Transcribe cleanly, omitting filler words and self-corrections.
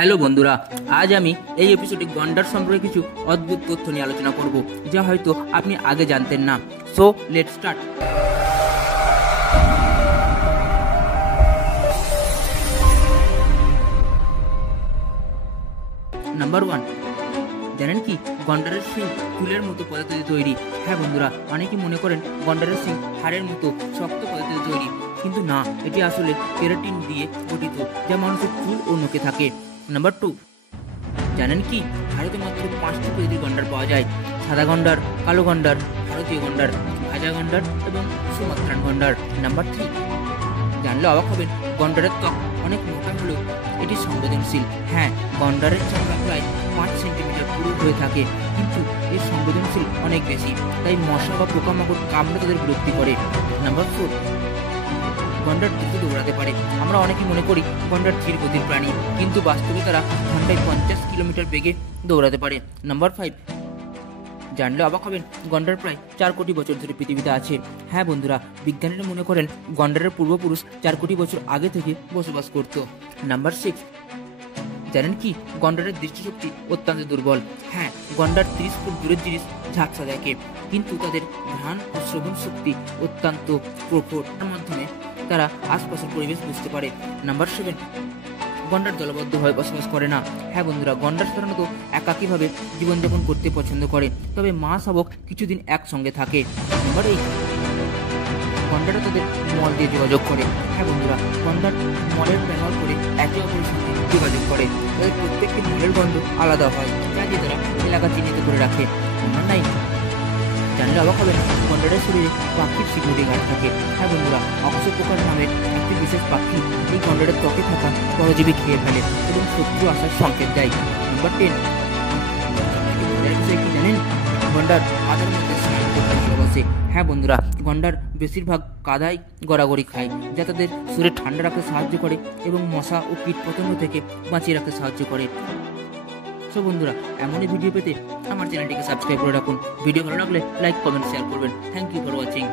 Hello বন্ধুরা, আজ আমি এই এপিসোডে গন্ডার সম্পর্কে কিছু অদ্ভুত তথ্য নিয়ে আলোচনা করব, যা হয়তো আপনি আগে জানতেন না। So let's start. নাম্বার 1, জানেন কি গন্ডারের শিং ফুলের মতো পদার্থ দিয়ে তৈরি? হ্যাঁ বন্ধুরা, অনেকেই মনে করেন গন্ডারের শিং হাড়ের মতো শক্ত পদার্থ দিয়ে তৈরি, কিন্তু না, এটি আসলে কেরাটিন দিয়ে গঠিত, যা মানুষের চুল ও নখে থাকে। নাম্বার 2, জানেন কি ভারতে মাত্র 5টি প্রজাতির গন্ডার পাওয়া যায়? সাদা গন্ডার, কালো গন্ডার, ভারতীয় গন্ডার, ভাজা গন্ডার এবং সুমাত্রান গন্ডার। নাম্বার 3, জানলে অবাক হবেন, গন্ডারের ত্বক অনেক মোটা হলেও এটি সংবেদনশীল। হ্যাঁ, গন্ডারের চামড়া প্রায় 5 সেন্টিমিটার পুরু হয়ে থাকে, কিন্তু এর সংবেদনশীল অনেক বেশি, তাই মশা বা পোকামাকড় কামড়ে তাদের বিরক্তি করে। নাম্বার 4, গন্ডার দ্রুত দৌড়াতে পারে। আমরা অনেকেই মনে করি গন্ডার ধীর গতির প্রাণী, কিন্তু বাস্তবে তারা ঘন্টায় 50 কিলোমিটার বেগে দৌড়াতে পারে। নাম্বার 5, জানলে অবাক হবেন, গন্ডার প্রায় 4 কোটি বছর ধরে পৃথিবীতে আছে। হ্যাঁ বন্ধুরা, বিজ্ঞানীরা মনে করেন গন্ডারের পূর্বপুরুষ 4 কোটি বছর আগে থেকে বসবাস করত। নাম্বার 6, জানেন কি গন্ডারের দৃষ্টিশক্তি অত্যন্ত দুর্বল। হ্যাঁ, গন্ডার 30 ফুট দূরের জিনিস ঝাপসা দেখে, কিন্তু তাদের ঘ্রাণ ও শ্রবণ শক্তি অত্যন্ত প্রখর, তার মাধ্যমে তারা আশপাশের পরিবেশ বুঝতে পারে। নাম্বার 7, গন্ডার দলবদ্ধভাবে বসবাস করে না। হ্যাঁ বন্ধুরা, গন্ডার সাধারণত একাকীভাবে জীবনযাপন করতে পছন্দ করে, তবে মা শাবক কিছুদিন একসঙ্গে থাকে। নাম্বার 8, গন্ডাররা তাদের মল দিয়ে যোগাযোগ করে। হ্যাঁ বন্ধুরা, গন্ডার মলের ব্যবহার করে একে অপরের সঙ্গে যোগাযোগ করে। তাদের প্রত্যেকটি মলের গন্ধ আলাদা হয়, যা দিয়ে তারা এলাকা চিহ্নিত করে রাখে। নাম্বার 9, জানলে অবাক হবেন, গন্ডারের শরীরে পাখির সিকিউরিটি গার্ড থাকে। হ্যাঁ বন্ধুরা, অক্সো পোকার নামের একটি বিশেষ পাখি এই গন্ডারের ত্বকে থাকা পরজীবী খেয়ে ফেলে এবং শত্রু আসার সংকেত দেয়। নাম্বার 10, কি জানেন, গন্ডার কাদার মধ্যে স্নান করতে ভালোবাসে। হ্যাঁ বন্ধুরা, গন্ডার বেশিরভাগ কাদায় গড়াগড়ি খায়, যা তাদের শরীর ঠান্ডা রাখতে সাহায্য করে এবং মশা ও কীটপতঙ্গ থেকে বাঁচিয়ে রাখতে সাহায্য করে। সো বন্ধুরা, এমনই ভিডিও পেতে আমার চ্যানেলটিকে সাবস্ক্রাইব করে রাখুন। ভিডিও ভালো লাগলে লাইক, কমেন্ট, শেয়ার করবেন। Thank you for watching.